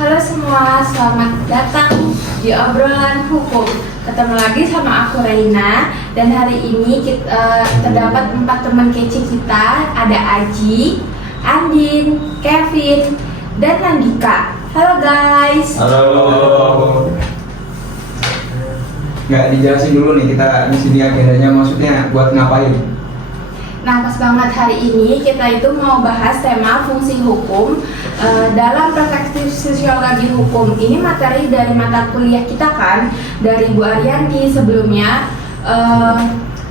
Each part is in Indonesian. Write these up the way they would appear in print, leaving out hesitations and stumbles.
Halo semua, selamat datang di obrolan hukum. Ketemu lagi sama aku Reina. Dan hari ini terdapat 4 teman kece kita. Ada Aji, Andin, Kevin, dan Nandika. Halo guys. Halo. Nggak dijelasin dulu nih kita di sini agendanya, maksudnya buat ngapain? Nah, pas banget hari ini kita itu mau bahas tema fungsi hukum dalam perspektif sosiologi hukum. Ini materi dari mata kuliah kita kan, dari Bu Arianti sebelumnya.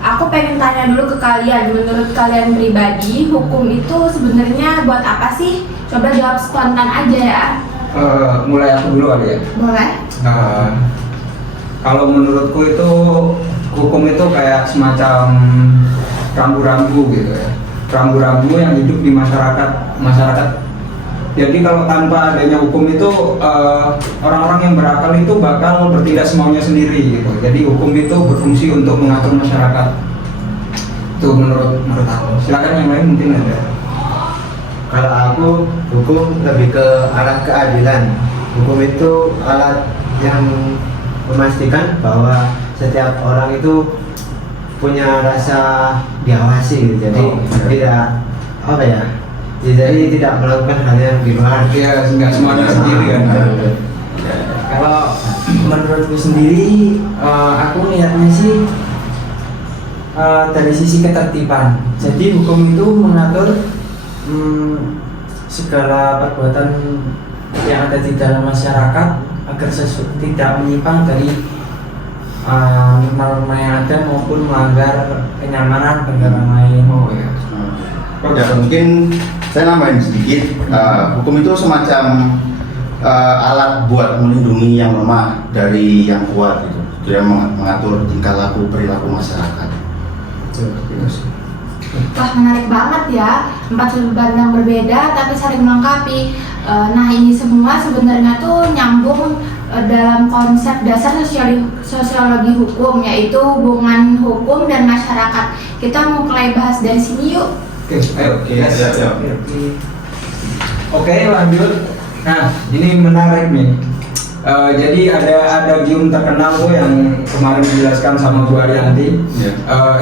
Aku pengen tanya dulu ke kalian, menurut kalian pribadi, hukum itu sebenarnya buat apa sih? Coba jawab spontan aja ya. Mulai aku dulu kali ya. Boleh? Kalau menurutku itu hukum itu kayak semacam rambu-rambu gitu ya, rambu-rambu yang hidup di masyarakat. Jadi kalau tanpa adanya hukum itu orang-orang yang berakal itu bakal bertindak semaunya sendiri gitu. Jadi hukum itu berfungsi untuk mengatur masyarakat. Itu menurut aku. Silakan yang lain mungkin ada. Kalau aku, hukum lebih ke alat keadilan. Hukum itu alat yang memastikan bahwa setiap orang itu punya rasa diawasi gitu. Jadi tidak melakukan hal yang di luar. Ya, nggak semuanya sendiri kan. Kalau menurutku sendiri, aku lihatnya sih dari sisi ketertiban. Jadi hukum itu mengatur segala perbuatan yang ada di dalam masyarakat agar tidak menyimpang dari norma yang ada maupun melanggar kenyamanan bagi orang lain. Ya, mungkin saya nambahin sedikit. Hukum itu semacam alat buat melindungi yang lemah dari yang kuat gitu. Dia mengatur tingkah laku perilaku masyarakat. Wah, menarik banget ya. 4 sudut pandang berbeda tapi saling melengkapi. Nah, ini semua sebenarnya tuh nyambung dalam konsep dasar sosiologi hukum, yaitu hubungan hukum dan masyarakat. Kita mau mulai bahas dari sini yuk. Oke, lanjut. Nah, ini menarik nih. Jadi ada gium terkenal tuh yang kemarin dijelaskan sama Bu Arianti.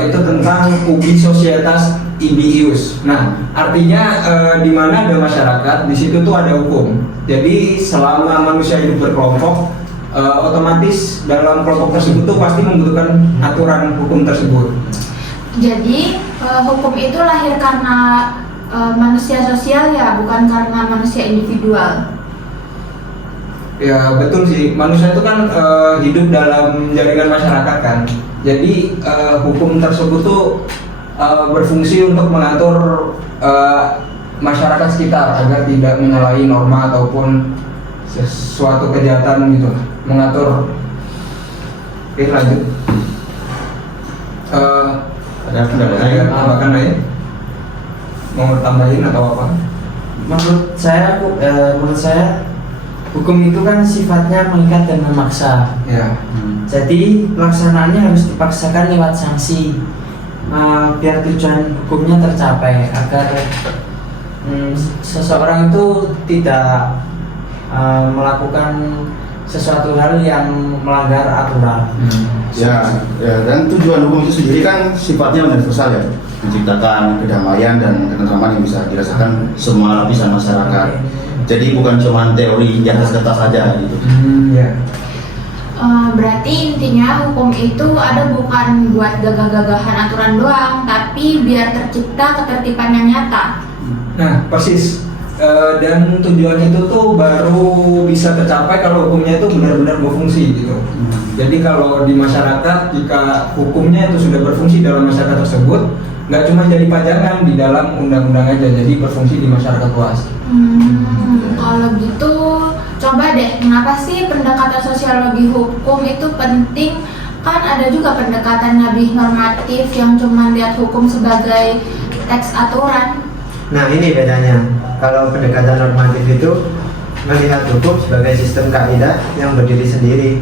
Itu tentang ubi societas ibius. Nah, artinya di mana ada masyarakat, di situ tuh ada hukum. Jadi selama manusia hidup berkelompok, otomatis dalam kelompok tersebut tuh pasti membutuhkan aturan hukum tersebut. Jadi hukum itu lahir karena manusia sosial ya, bukan karena manusia individual. Ya betul sih, manusia itu kan hidup dalam jaringan masyarakat kan. Jadi hukum tersebut tuh berfungsi untuk mengatur masyarakat sekitar agar tidak menyalahi norma ataupun sesuatu kejahatan gitu, mengatur. Oke, lanjut. Ada tambahkan lain? Mau tambahin atau apa? Menurut saya hukum itu kan sifatnya mengikat dan memaksa. Ya. Jadi pelaksanaannya harus dipaksakan lewat sanksi, biar tujuan hukumnya tercapai, agar seseorang itu tidak melakukan sesuatu hal yang melanggar aturan. Ya, dan tujuan hukum itu sendiri kan sifatnya universal ya, menciptakan kedamaian dan ketentraman yang bisa dirasakan semua lapisan masyarakat. Jadi bukan cuma teori di atas kertas saja gitu. Berarti intinya hukum itu ada bukan buat gagah-gagahan aturan doang, tapi biar tercipta ketertiban yang nyata. Nah, persis. Dan tujuan itu tuh baru bisa tercapai kalau hukumnya itu benar-benar berfungsi gitu. Jadi kalau di masyarakat, jika hukumnya itu sudah berfungsi dalam masyarakat tersebut, nggak cuma jadi pajangan di dalam undang-undang aja, jadi berfungsi di masyarakat luas. Kalau gitu, coba deh, kenapa sih pendekatan sosiologi hukum itu penting? Kan ada juga pendekatan lebih normatif yang cuma lihat hukum sebagai teks aturan. Nah, ini bedanya. Kalau pendekatan normatif itu melihat hukum sebagai sistem kaidah yang berdiri sendiri,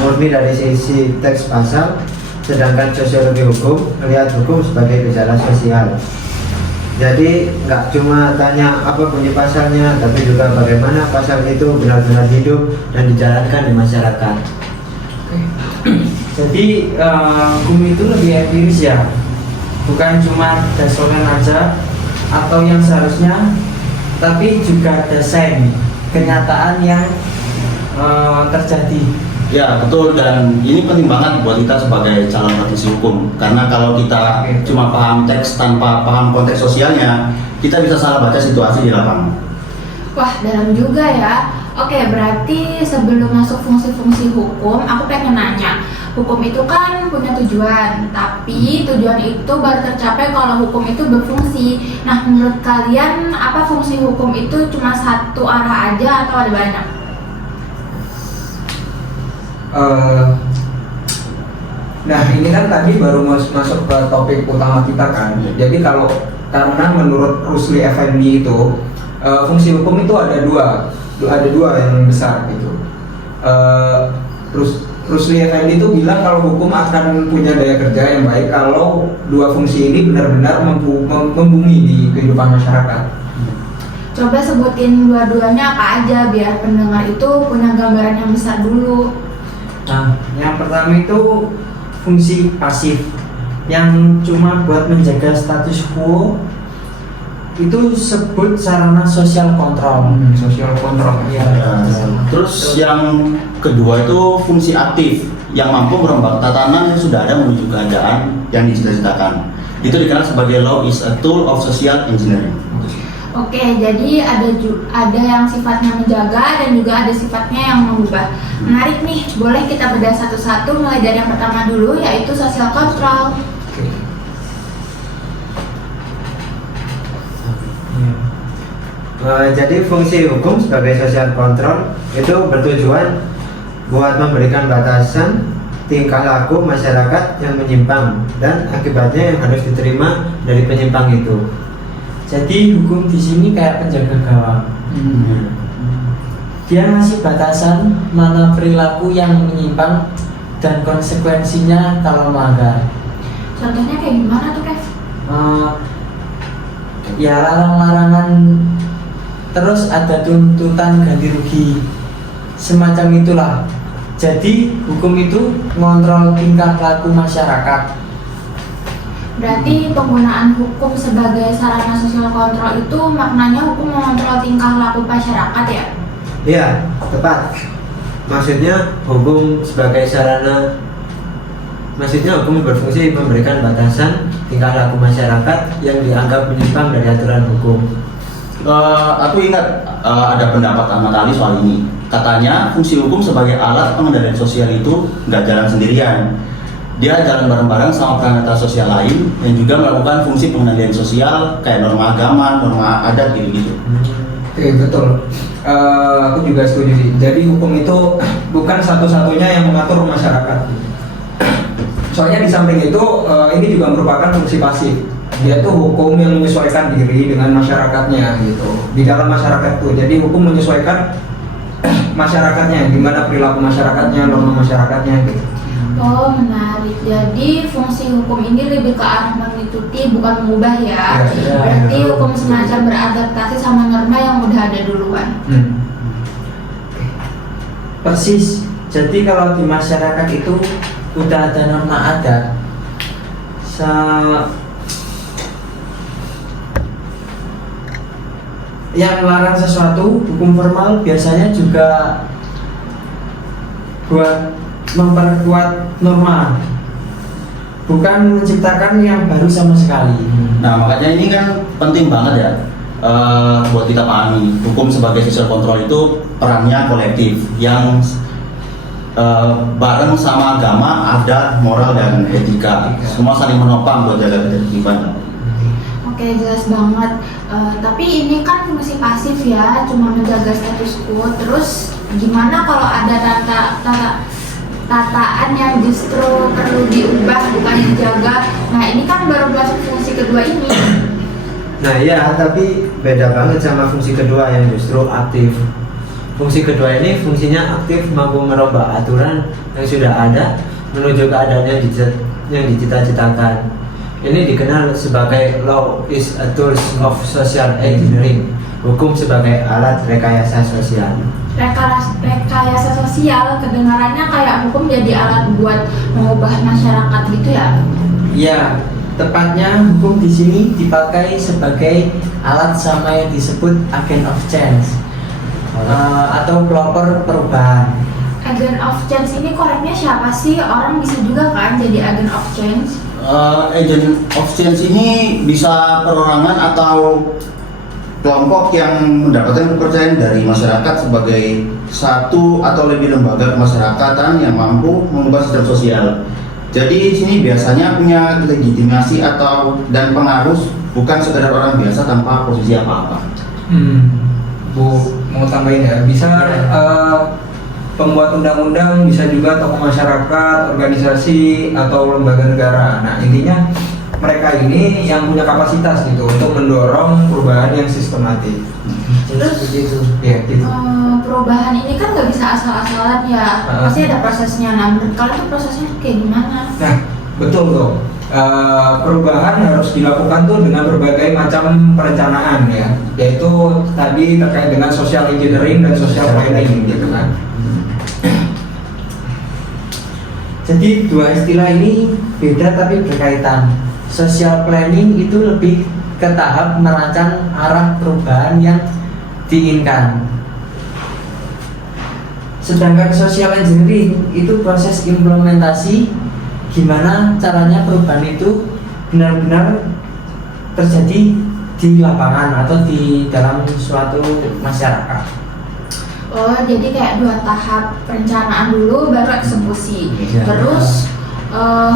murni dari sisi teks pasal, sedangkan sosiologi hukum melihat hukum sebagai gejala sosial. Jadi nggak cuma tanya apa bunyi pasalnya, tapi juga bagaimana pasal itu benar-benar hidup dan dijalankan di masyarakat. Jadi hukum itu lebih empiris ya, bukan cuma dasarnya aja atau yang seharusnya, tapi juga ada sign kenyataan yang terjadi. Ya betul, dan ini penting banget buat kita sebagai calon praktisi hukum, karena kalau kita cuma paham teks tanpa paham konteks sosialnya, kita bisa salah baca situasi di lapangan. Wah, dalam juga ya. Oke, berarti sebelum masuk fungsi-fungsi hukum, aku pengen nanya. Hukum itu kan punya tujuan, tapi tujuan itu baru tercapai kalau hukum itu berfungsi. Nah, menurut kalian apa fungsi hukum itu cuma satu arah aja atau ada banyak? Nah ini kan tadi baru masuk ke topik utama kita kan. Jadi karena menurut Rusli Effendi itu fungsi hukum itu ada dua yang besar gitu. Rusli Effendi itu bilang kalau hukum akan punya daya kerja yang baik kalau dua fungsi ini benar-benar membumi di kehidupan masyarakat. Coba sebutin dua-duanya apa aja biar pendengar itu punya gambaran yang besar dulu. Nah, yang pertama itu fungsi pasif yang cuma buat menjaga status quo, itu disebut sarana sosial kontrol. Sosial kontrol. Ya. Terus yang kedua itu fungsi aktif yang mampu merombak tatanan yang sudah ada menuju keadaan yang dicita-citakan. Itu dikenal sebagai law is a tool of social engineering. Oke, jadi ada yang sifatnya menjaga dan juga ada sifatnya yang mengubah. Menarik nih, boleh kita bedah satu-satu mulai dari yang pertama dulu, yaitu social control. Jadi fungsi hukum sebagai social control itu bertujuan buat memberikan batasan tingkah laku masyarakat yang menyimpang dan akibatnya yang harus diterima dari penyimpang itu. Jadi hukum di sini kayak penjaga gawang. Dia ngasih batasan mana perilaku yang menyimpang dan konsekuensinya kalau melanggar. Contohnya kayak gimana tuh, Kev? Ya larang-larangan, terus ada tuntutan ganti rugi, semacam itulah. Jadi hukum itu ngontrol tingkah laku masyarakat. Berarti penggunaan hukum sebagai sarana sosial kontrol itu maknanya hukum mengontrol tingkah laku masyarakat ya? Iya, tepat. Maksudnya hukum sebagai sarana, maksudnya hukum berfungsi memberikan batasan tingkah laku masyarakat yang dianggap menyimpang dari aturan hukum. Aku ingat ada pendapat Ahmad Ali soal ini. Katanya fungsi hukum sebagai alat pengendalian sosial itu nggak jalan sendirian. Dia jalan bareng-bareng sama peranata sosial lain yang juga melakukan fungsi pengendalian sosial kayak norma agama, norma adat gitu-gitu. Oke, betul. Aku juga setuju sih. Jadi hukum itu bukan satu-satunya yang mengatur masyarakat. Soalnya di samping itu ini juga merupakan fungsi pasif. Dia tuh hukum yang menyesuaikan diri dengan masyarakatnya gitu. Di dalam masyarakat tuh. Jadi hukum menyesuaikan masyarakatnya, gimana perilaku masyarakatnya, norma masyarakatnya gitu. Oh, menarik. Jadi fungsi hukum ini lebih ke arah mengikuti bukan mengubah ya. Berarti hukum semacam beradaptasi sama norma yang udah ada duluan. Persis. Jadi kalau di masyarakat itu udah ada norma adat, yang melarang sesuatu, hukum formal biasanya juga buat memperkuat norma, bukan menciptakan yang baru sama sekali. Nah makanya ini kan penting banget ya buat kita pahami. Hukum sebagai social control itu perannya kolektif yang bareng sama agama, adat, moral, dan etika. Semua saling menopang buat jaga ketertiban. Oke, jelas banget. Tapi ini kan fungsi pasif ya, cuma menjaga status quo. Terus gimana kalau ada tataan yang justru perlu diubah bukan dijaga? Nah ini kan baru masuk fungsi kedua ini. Nah iya, tapi beda banget sama fungsi kedua yang justru aktif. Fungsi kedua ini fungsinya aktif, mampu merubah aturan yang sudah ada menuju keadaan yang dicita-citakan. ini dikenal sebagai law is a tool of social engineering. Hukum sebagai alat rekayasa sosial. Rekayasa sosial kedengarannya kayak hukum jadi alat buat mengubah masyarakat gitu ya. Ya, tepatnya hukum di sini dipakai sebagai alat sama yang disebut agent of change atau pelopor perubahan. Agent of change ini koreknya siapa sih? Orang bisa juga kan jadi agent of change? Agent of change ini bisa perorangan atau kelompok yang mendapatkan kepercayaan dari masyarakat sebagai satu atau lebih lembaga kemasyarakatan yang mampu mengubah sistem sosial. Jadi di sini biasanya punya legitimasi atau dan pengaruh, bukan sekedar orang biasa tanpa posisi apa-apa. Bu mau tambahin ya, bisa pembuat undang-undang, bisa juga tokoh masyarakat, organisasi atau lembaga negara. Nah intinya mereka ini yang punya kapasitas gitu untuk mendorong perubahan yang sistematik. Terus Ya gitu. perubahan ini kan nggak bisa asal-asalan ya, pasti ada prosesnya. Nah menurut kalian tuh prosesnya kayak gimana? Nah betul tuh. Perubahan harus dilakukan tuh dengan berbagai macam perencanaan ya, yaitu tadi terkait dengan social engineering dan social planning gitu kan. Jadi dua istilah ini beda tapi berkaitan. Social planning itu lebih ke tahap merancang arah perubahan yang diinginkan. Sedangkan social engineering itu proses implementasi, gimana caranya perubahan itu benar-benar terjadi di lapangan atau di dalam suatu masyarakat. Oh jadi kayak dua tahap, perencanaan dulu baru eksekusi. Ya. Terus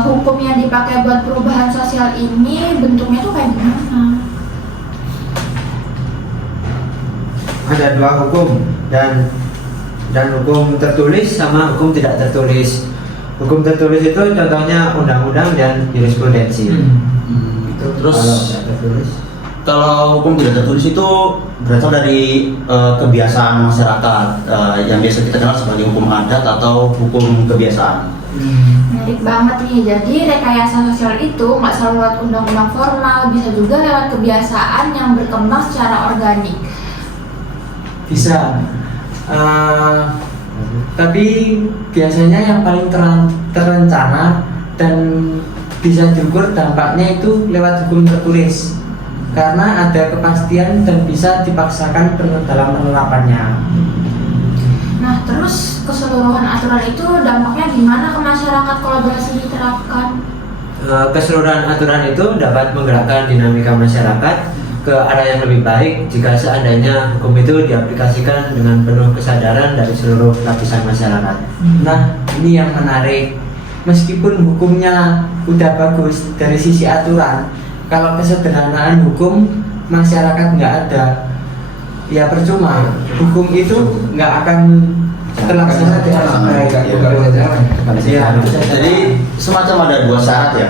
hukum yang dipakai buat perubahan sosial ini bentuknya tuh kayak gimana? Ada dua hukum dan hukum tertulis sama hukum tidak tertulis. Hukum tertulis itu contohnya undang-undang dan jurisprudensi. Terus Kalau tidak tertulis, kalau hukum tidak tertulis itu berasal dari kebiasaan masyarakat yang biasa kita kenal sebagai hukum adat atau hukum kebiasaan. Menarik banget nih, jadi rekayasa sosial itu nggak selalu lewat undang-undang formal, bisa juga lewat kebiasaan yang berkembang secara organik. Bisa. Tapi biasanya yang paling terencana dan bisa diukur dampaknya itu lewat hukum tertulis, karena ada kepastian dan bisa dipaksakan dalam penerapannya. Nah, terus keseluruhan aturan itu dampaknya gimana ke masyarakat kalau berhasil diterapkan? keseluruhan aturan itu dapat menggerakkan dinamika masyarakat ke arah yang lebih baik jika seandainya hukum itu diaplikasikan dengan penuh kesadaran dari seluruh lapisan masyarakat. Nah, ini yang menarik. Meskipun hukumnya udah bagus dari sisi aturan, kalau kesederhanaan hukum masyarakat nggak ada, ya percuma. Hukum itu nggak akan terlaksana dengan baik. Ya, Jadi semacam ada dua syarat ya,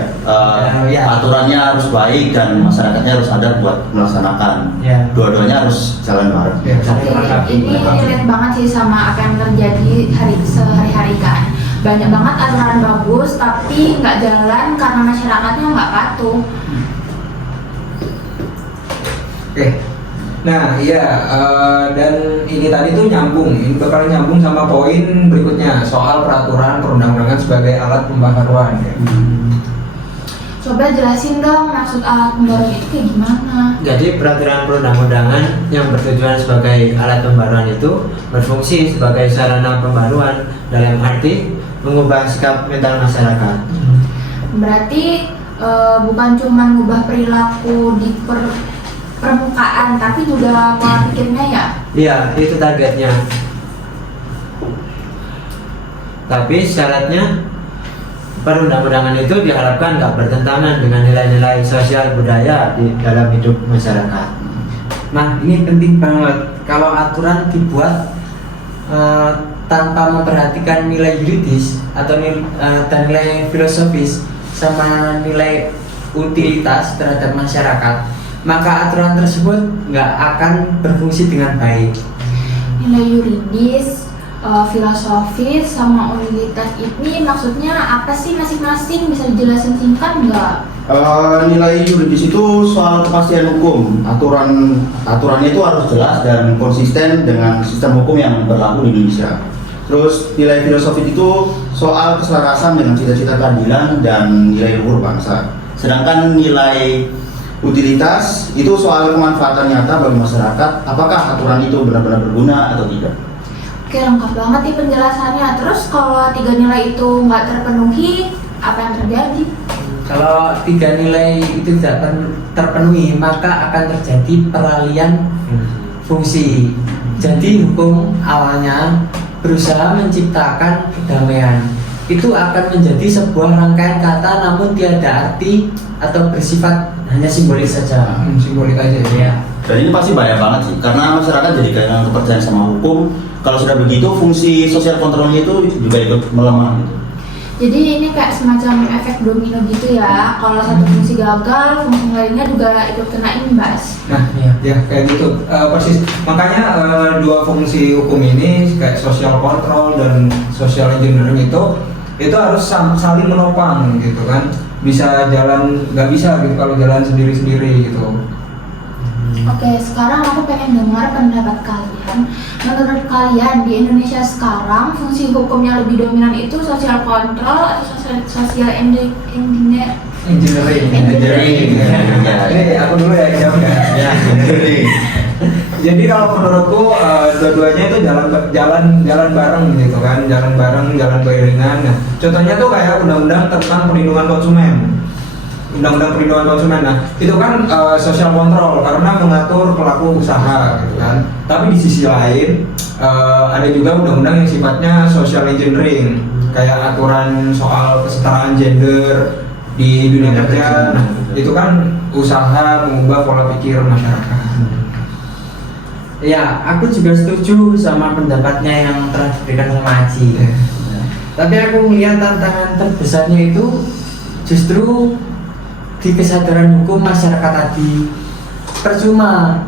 Ya. aturannya harus baik dan masyarakatnya harus sadar buat melaksanakan. Ya. Dua-duanya harus jalan bareng. Ya. Oke, ini relate banget sih sama apa yang terjadi sehari-hari kan. Banyak banget aturan bagus tapi nggak jalan karena masyarakatnya nggak patuh. Oke. Nah, iya, dan ini tadi tuh ini bakal nyambung sama poin berikutnya soal peraturan perundang-undangan sebagai alat pembaharuan ya. Coba jelasin dong maksud alat pembaruan itu kayak gimana? Jadi peraturan perundang-undangan yang bertujuan sebagai alat pembaruan itu berfungsi sebagai sarana pembaruan dalam arti mengubah sikap mental masyarakat. Berarti bukan cuma mengubah perilaku di permukaan tapi juga pola pikirnya ya? Iya, itu targetnya. Tapi syaratnya perundang-undangan itu diharapkan nggak bertentangan dengan nilai-nilai sosial budaya di dalam hidup masyarakat. Nah, ini penting banget. Kalau aturan dibuat tanpa memperhatikan nilai yuridis atau dan nilai filosofis sama nilai utilitas terhadap masyarakat, maka aturan tersebut nggak akan berfungsi dengan baik. Nilai yuridis, filosofis sama utilitas ini maksudnya apa sih masing-masing, bisa dijelasin singkat nggak? Nilai yuridis itu soal kepastian hukum, aturannya itu harus jelas dan konsisten dengan sistem hukum yang berlaku di Indonesia. Terus nilai filosofis itu soal keselarasan dengan cita-cita keadilan dan nilai luhur bangsa. Sedangkan nilai utilitas itu soal kemanfaatan nyata bagi masyarakat, apakah aturan itu benar-benar berguna atau tidak. Oke, lengkap banget nih penjelasannya. Terus kalau 3 nilai itu nggak terpenuhi, apa yang terjadi? Kalau 3 nilai itu tidak terpenuhi, maka akan terjadi peralihan fungsi. Jadi hukum awalnya berusaha menciptakan kedamaian. Itu akan menjadi sebuah rangkaian kata namun tiada arti atau bersifat hanya simbolik saja. Simbolik aja ya. Dan ini pasti bahaya banget sih, karena masyarakat jadi kehilangan kepercayaan sama hukum. Kalau sudah begitu, fungsi sosial kontrolnya itu juga ikut melemah gitu. Jadi ini kayak semacam efek domino gitu ya. Kalau satu fungsi gagal, fungsi lainnya juga ikut kena imbas. Nah, ya kayak gitu persis. Makanya 2 fungsi hukum ini kayak social control dan social engineering itu harus saling menopang gitu kan. Bisa jalan, nggak bisa gitu kalau jalan sendiri-sendiri gitu. Oke, sekarang aku pengen dengar pendapat kalian. Menurut kalian di Indonesia sekarang fungsi hukumnya lebih dominan itu social control atau social engineering? Engineering. Ini aku dulu ya yang jawab ya. Jadi kalau menurutku dua-duanya itu jalan bareng gitu kan, jalan beriringan. Nah, contohnya tuh kayak undang-undang tentang perlindungan konsumen. Undang-undang perlindungan konsumen, nah itu kan social control karena mengatur pelaku usaha gitu kan. Tapi di sisi lain ada juga undang-undang yang sifatnya social engineering, kayak aturan soal kesetaraan gender di dunia kerja. Nah, itu kan usaha mengubah pola pikir masyarakat. Ya, aku juga setuju sama pendapatnya yang telah diberikan sama Aji. Tapi aku melihat tantangan terbesarnya itu justru di kesadaran hukum masyarakat tadi. Percuma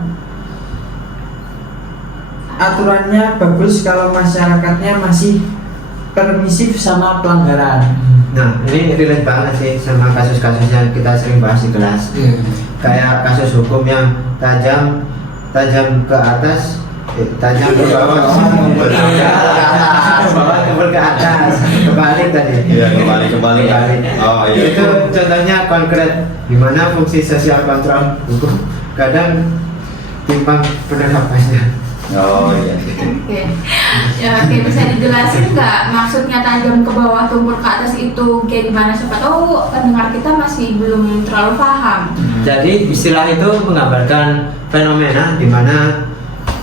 aturannya bagus kalau masyarakatnya masih permisif sama pelanggaran. Nah, ini relate banget sih sama kasus-kasus yang kita sering bahas di kelas. Kayak kasus hukum yang tajam ke atas, tajam ke bawah, ngumpul ke atas, kebalik tadi. Iya, kembali. Oh iya. Itu contohnya konkret gimana fungsi sosial kontrol hukum kadang timpang penerapannya. Oh iya. Oke. Ya, oke, bisa dijelasin nggak maksudnya tajam ke bawah tumpul ke atas itu kayak gimana? Siapa tahu pendengar kita masih belum terlalu paham. Jadi istilah itu menggambarkan fenomena di mana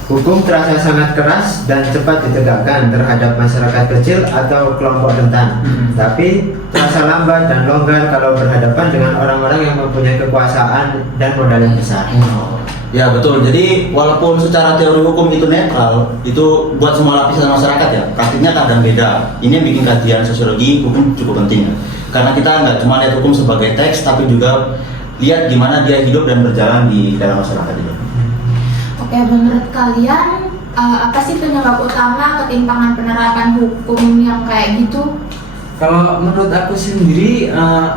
hukum terasa sangat keras dan cepat ditegakkan terhadap masyarakat kecil atau kelompok rentan, tapi terasa lambat dan longgar kalau berhadapan dengan orang-orang yang mempunyai kekuasaan dan modal yang besar. Ya betul, jadi walaupun secara teori hukum itu netral, itu buat semua lapisan masyarakat ya, praktiknya kadang beda. Ini yang bikin kajian sosiologi hukum cukup penting ya, karena kita nggak cuma lihat hukum sebagai teks, tapi juga lihat gimana dia hidup dan berjalan di dalam masyarakat itu. Oke, menurut kalian apa sih penyebab utama ketimpangan penerapan hukum yang kayak gitu? Kalau menurut aku sendiri,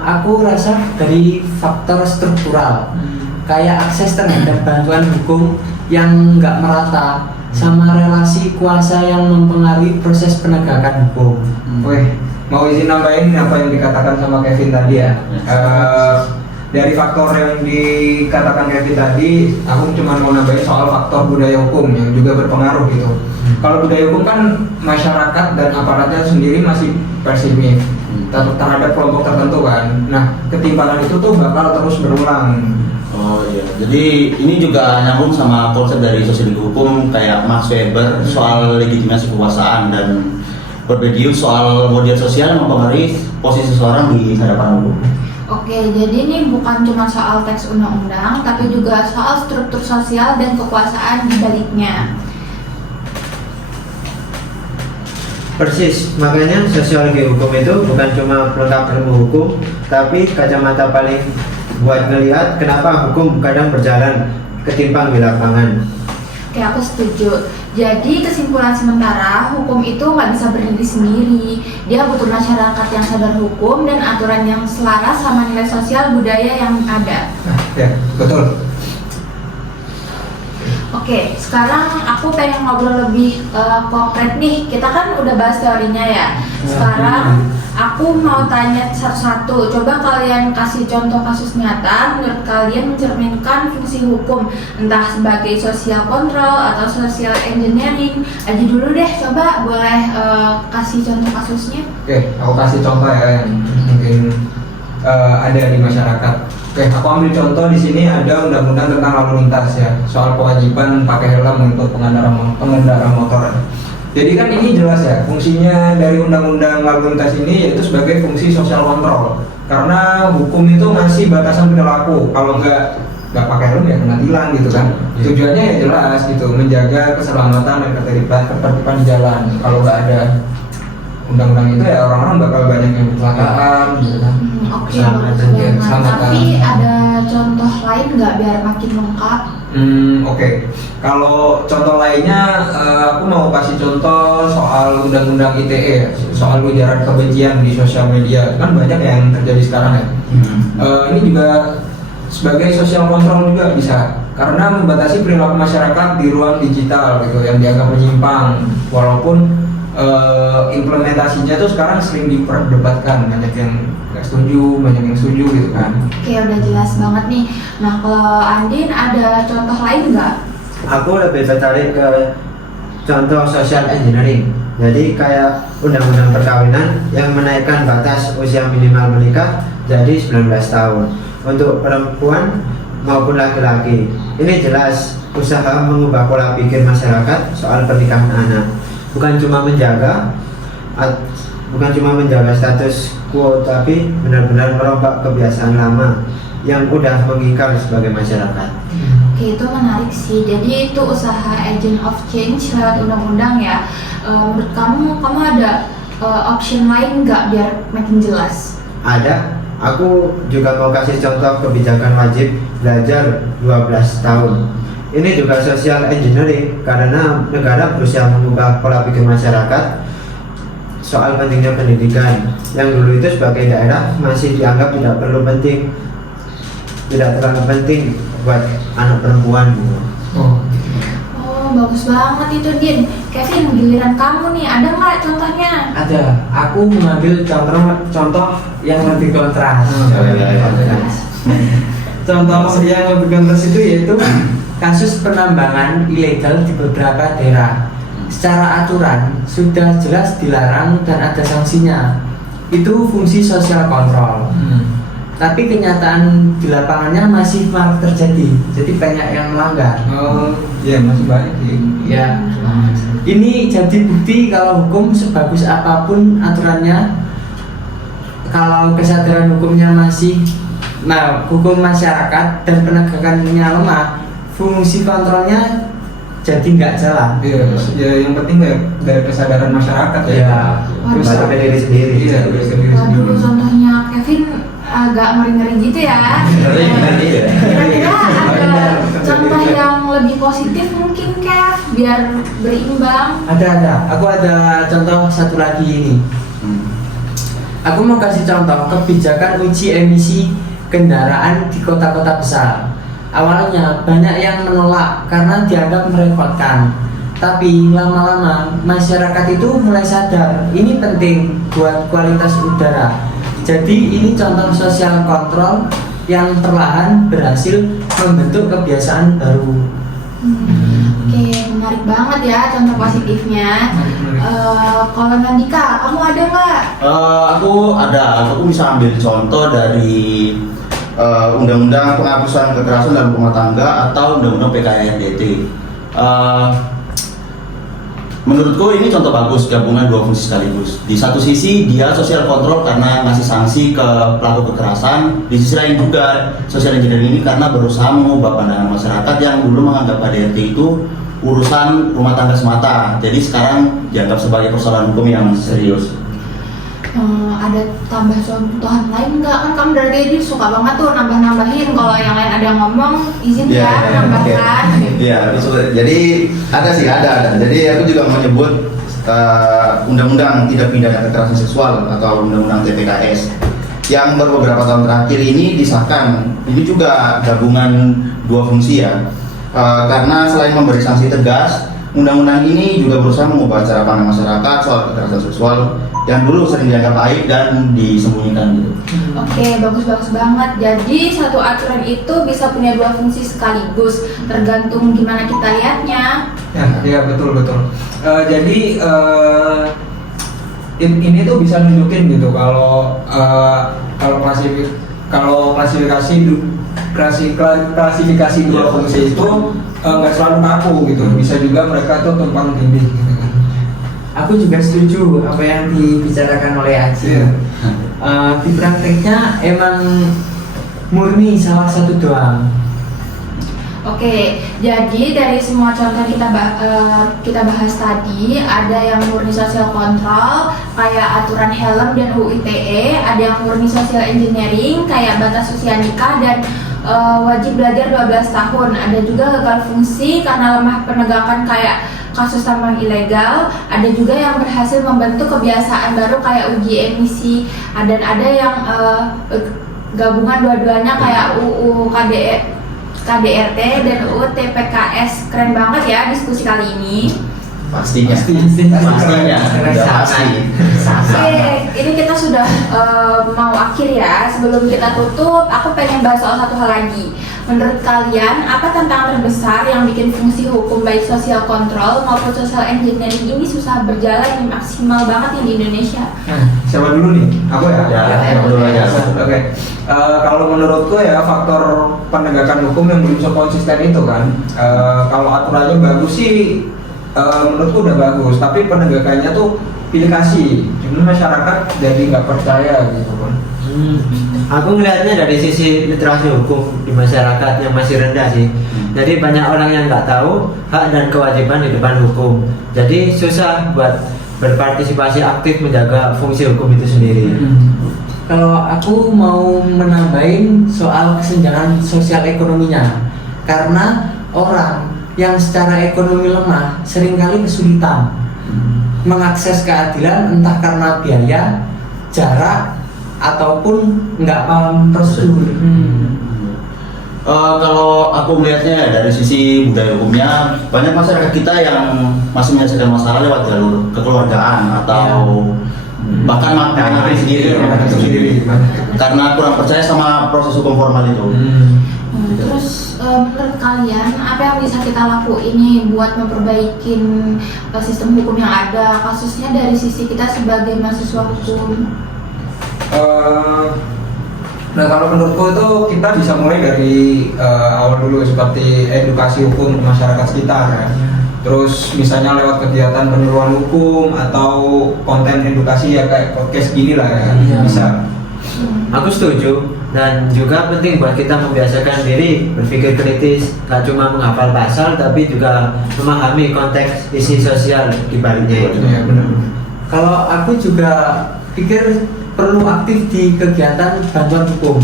aku rasa dari faktor struktural, kayak akses terhadap bantuan hukum yang nggak merata, sama relasi kuasa yang mempengaruhi proses penegakan hukum. Wih, mau izin nambahin apa yang dikatakan sama Kevin tadi ya. Dari faktor yang dikatakan Kevin tadi, aku cuma mau nambahin soal faktor budaya hukum yang juga berpengaruh gitu. Kalau budaya hukum kan masyarakat dan aparatnya sendiri masih pesimis terhadap kelompok tertentu kan. Nah, ketimpangan itu tuh bakal terus berulang. Oh iya, jadi ini juga nyambung sama konsep dari sosiologi hukum kayak Max Weber soal legitimasi kekuasaan dan Bourdieu soal model sosial yang mempengaruhi posisi seseorang di hadapan hukum. Oke, jadi ini bukan cuma soal teks undang-undang, tapi juga soal struktur sosial dan kekuasaan di baliknya. Persis, makanya sosiologi hukum itu bukan cuma pelengkap ilmu hukum, tapi kacamata paling buat ngelihat kenapa hukum kadang berjalan ketimpang di lapangan. Oke, aku setuju. Jadi kesimpulan sementara, hukum itu nggak bisa berdiri sendiri. Dia butuh masyarakat yang sadar hukum dan aturan yang selaras sama nilai sosial budaya yang ada. Nah, ya, betul. Oke, sekarang aku pengen ngobrol lebih konkret nih. Kita kan udah bahas teorinya ya. Sekarang aku mau tanya satu-satu. Coba kalian kasih contoh kasus nyata menurut kalian mencerminkan fungsi hukum, entah sebagai social control atau social engineering. Aja dulu deh, coba boleh kasih contoh kasusnya. Oke, aku kasih contoh ya yang mungkin ada di masyarakat. Oke, aku ambil contoh di sini ada undang-undang tentang lalu lintas ya, soal kewajiban pakai helm untuk pengendara motor. Jadi kan ini jelas ya, fungsinya dari undang-undang lalu lintas ini yaitu sebagai fungsi sosial kontrol. Karena hukum itu masih batasan perilaku, kalau nggak pakai helm ya kena tilang gitu kan. Tujuannya ya jelas gitu, menjaga keselamatan dan ketertiban di jalan. Kalau nggak ada undang-undang itu ya orang-orang bakal banyak yang kecelakaan gitu kan. Oke, Keselamatan, bagus ya, banget. keselamatan. Tapi ada contoh lain nggak biar makin lengkap? Oke. Kalau contoh lainnya, aku mau kasih contoh soal undang-undang ITE ya, soal ujaran kebencian di sosial media. Kan banyak yang terjadi sekarang ya. Ini juga sebagai sosial kontrol juga bisa, karena membatasi perilaku masyarakat di ruang digital gitu yang dianggap menyimpang, walaupun implementasinya tuh sekarang sering diperdebatkan, banyak yang nggak setuju, banyak yang setuju gitu kan. Oke, udah jelas banget nih. Nah, kalau Andin ada contoh lain nggak? Aku lebih tertarik ke contoh social engineering. Jadi kayak undang-undang perkawinan yang menaikkan batas usia minimal menikah jadi 19 tahun untuk perempuan maupun laki-laki. Ini jelas usaha mengubah pola pikir masyarakat soal pernikahan anak. Bukan cuma menjaga status quo, tapi benar-benar merubah kebiasaan lama yang udah mengingkar sebagai masyarakat. Oke, itu menarik sih. Jadi itu usaha agent of change lewat undang-undang ya. Menurut kamu ada option lain nggak biar makin jelas? Ada. Aku juga mau kasih contoh kebijakan wajib belajar 12 tahun. Ini juga social engineering karena negara berusaha mengubah pola pikir masyarakat soal pentingnya pendidikan yang dulu itu sebagai daerah masih dianggap tidak terlalu penting buat anak perempuan. Oh, bagus banget itu, Din. Kevin, giliran kamu nih, ada nggak contohnya? Ada. Aku mengambil contoh yang lebih kontras. Contoh yang lebih kontras itu yaitu kasus penambangan ilegal di beberapa daerah. Secara aturan sudah jelas dilarang dan ada sanksinya. Itu fungsi sosial kontrol. Tapi kenyataan di lapangannya masih malah terjadi. Jadi banyak yang melanggar. Oh, iya masih banyak sih. Ya. Ini jadi bukti kalau hukum sebagus apapun aturannya, kalau kesadaran hukumnya hukum masyarakat dan penegakannya lemah, fungsi kontrolnya jadi nggak jalan. Iya, ya yang penting dari kesadaran masyarakat ya. Ya. Terus sampai diri sendiri. Iya, dari sendiri Waduh, sendiri. contohnya Kevin agak ngeri-ngeri gitu ya. Kira-kira ada contoh yang lebih positif mungkin, Kev, biar berimbang. Ada. Aku ada contoh satu lagi ini. Aku mau kasih contoh kebijakan uji emisi kendaraan di kota-kota besar. Awalnya banyak yang menolak karena dianggap merepotkan. Tapi lama-lama masyarakat itu mulai sadar ini penting buat kualitas udara. Jadi ini contoh sosial kontrol yang perlahan berhasil membentuk kebiasaan baru. Oke, menarik banget ya contoh positifnya. Kalau Nandika, kamu ada nggak? Aku bisa ambil contoh dari Undang-Undang Penghapusan Kekerasan dalam Rumah Tangga atau Undang-Undang PKRDT. Menurutku ini contoh bagus gabungan dua fungsi sekaligus. Di satu sisi dia sosial kontrol karena ngasih sanksi ke pelaku kekerasan. Di sisi lain juga sosial engineering ini karena berusaha mengubah pandangan masyarakat yang dulu menganggap KDRT itu urusan rumah tangga semata. Jadi sekarang dianggap sebagai persoalan hukum yang serius. Ada tambah contohan lain nggak? Kan kamu dari tadi suka banget tuh nambah-nambahin. Kalau yang lain ada yang ngomong, izin Iya, ya iya, nambahkan. Iya, jadi ada. Jadi aku juga mau nyebut undang-undang tindak pidana kekerasan seksual atau undang-undang TPKS yang baru beberapa tahun terakhir ini disahkan. Ini juga gabungan dua fungsi ya. Karena selain memberi sanksi tegas, undang-undang ini juga berusaha mengubah cara pandang masyarakat soal kekerasan seksual yang dulu sering dianggap aib dan disembunyikan gitu. Oke, bagus banget. Jadi satu aturan itu bisa punya dua fungsi sekaligus, tergantung gimana kita lihatnya. Ya betul. Jadi ini tuh bisa nunjukin gitu kalau klasifikasi dua fungsi itu nggak selalu kaku gitu. Bisa juga mereka tuh tumpang tindih gitu kan. Aku juga setuju apa yang dibicarakan oleh Aji. Di prakteknya emang murni salah satu doang. Oke, jadi dari semua contoh yang kita bahas tadi, ada yang murni social control kayak aturan helm dan UU ITE, ada yang murni social engineering kayak batas usia nikah dan wajib belajar 12 tahun. Ada juga gagal fungsi karena lemah penegakan kayak kasus tambang ilegal. Ada juga yang berhasil membentuk kebiasaan baru kayak uji emisi. Dan ada yang gabungan dua-duanya kayak UU KDRT dan UU TPKS. Keren banget ya diskusi kali ini. Pastinya. Oke, ini kita sudah mau akhir ya. Sebelum kita tutup, aku pengen bahas soal satu hal lagi. Menurut kalian, apa tantangan terbesar yang bikin fungsi hukum baik social control maupun social engineering ini susah berjalan yang maksimal banget yang di Indonesia? Siapa dulu nih? Aku ya? Aku dulu aja. Oke. Kalau menurutku ya faktor penegakan hukum yang belum konsisten itu kan. Kalau aturannya bagus sih, menurutku udah bagus. Tapi penegakannya tuh pilih kasih. Jadi masyarakat jadi nggak percaya gitu kan. Aku ngelihatnya dari sisi literasi hukum di masyarakat yang masih rendah sih. Jadi banyak orang yang nggak tahu hak dan kewajiban di depan hukum. Jadi susah buat berpartisipasi aktif menjaga fungsi hukum itu sendiri. Kalau aku mau menambahin soal kesenjangan sosial ekonominya, karena orang yang secara ekonomi lemah seringkali kesulitan mengakses keadilan, entah karena biaya, jarak, ataupun nggak paham prosedur. Kalau aku melihatnya dari sisi budaya hukumnya, banyak masyarakat kita yang masih menyelesaikan masalah lewat jalur kekeluargaan atau bahkan mahkamah sendiri, karena kurang percaya sama proses hukum formal itu. Terus menurut kalian apa yang bisa kita lakuin nih buat memperbaiki sistem hukum yang ada, kasusnya dari sisi kita sebagai mahasiswa hukum? Nah kalau menurutku itu kita bisa mulai dari awal dulu seperti edukasi hukum masyarakat sekitar ya. Terus misalnya lewat kegiatan penyuluhan hukum atau konten edukasi ya kayak podcast gini lah ya. Bisa. Aku setuju, dan juga penting buat kita membiasakan diri berpikir kritis, gak cuma menghafal pasal tapi juga memahami konteks isi sosial di baliknya itu. Ya, benar. Kalau aku juga pikir perlu aktif di kegiatan bantuan hukum.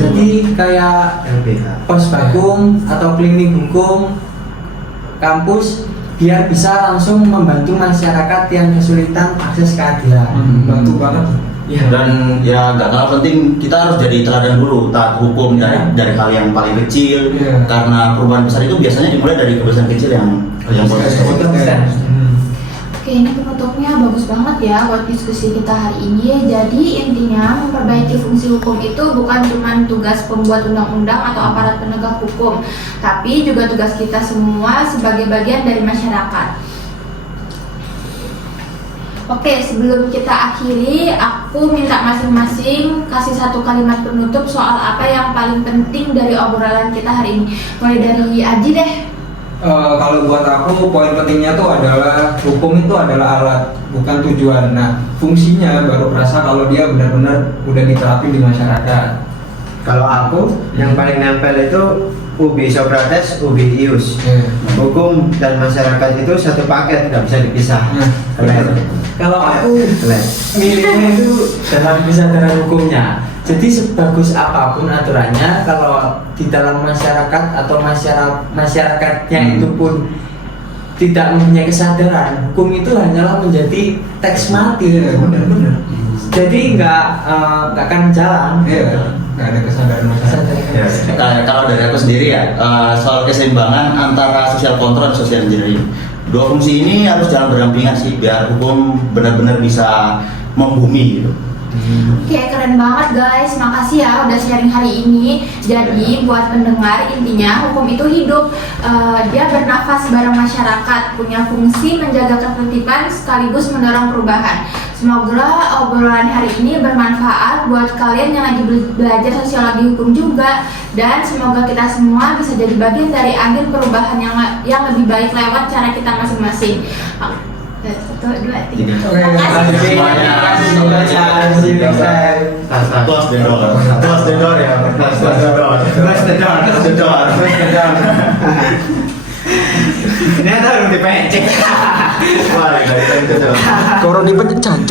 Jadi kayak LBH, pos bakum atau klinik hukum kampus, biar bisa langsung membantu masyarakat yang kesulitan akses keadilan. Bantu banget. Ya. Dan ya nggak kalah penting, kita harus jadi teladan dulu taat hukum dari hal yang paling kecil. Karena perubahan besar itu biasanya dimulai dari kebiasaan kecil yang Konsisten. Oke, ini penutupnya bagus banget ya buat diskusi kita hari ini. Jadi intinya memperbaiki fungsi hukum itu bukan cuma tugas pembuat undang-undang atau aparat penegak hukum, tapi juga tugas kita semua sebagai bagian dari masyarakat. Oke, sebelum kita akhiri, aku minta masing-masing kasih satu kalimat penutup soal apa yang paling penting dari obrolan kita hari ini. Mulai dari Aji deh. Kalau buat aku poin pentingnya tuh adalah hukum itu adalah alat, bukan tujuan. Nah, fungsinya baru terasa kalau dia benar-benar udah diterapin di masyarakat. Kalau aku yang paling nempel itu Ubi Socrates, Ubi Ius. Hukum dan masyarakat itu satu paket, nggak bisa dipisah. Benar. Kalau aku milihnya itu dalam kesadaran hukumnya. Jadi sebagus apapun aturannya, kalau di dalam masyarakat atau masyarakatnya itu pun tidak mempunyai kesadaran, hukum itu hanyalah menjadi teks mati. Benar-benar. Jadi nggak akan jalan. Iya, nggak ada kesadaran masyarakat. Ya, kalau dari aku sendiri ya, soal keseimbangan antara social control dan social engineering. Dua fungsi ini harus jalan berdampingan sih, biar hukum benar-benar bisa membumi gitu. Oke, keren banget guys. Makasih ya udah sharing hari ini. Jadi buat pendengar, intinya hukum itu hidup. Dia bernafas bareng masyarakat, punya fungsi menjaga ketertiban sekaligus mendorong perubahan. Semoga obrolan hari ini bermanfaat buat kalian yang lagi belajar sosiologi hukum juga, dan semoga kita semua bisa jadi bagian dari agen perubahan yang lebih baik lewat cara kita masing-masing. 1, 2, 3. Oke, Makasih. Semuanya. See you next time. Close the door. Close the door ya. Close the door. Close the door. Close the door. Close the door. Ternyata belum dipecek. Wah, dari itu. Koron dipencet.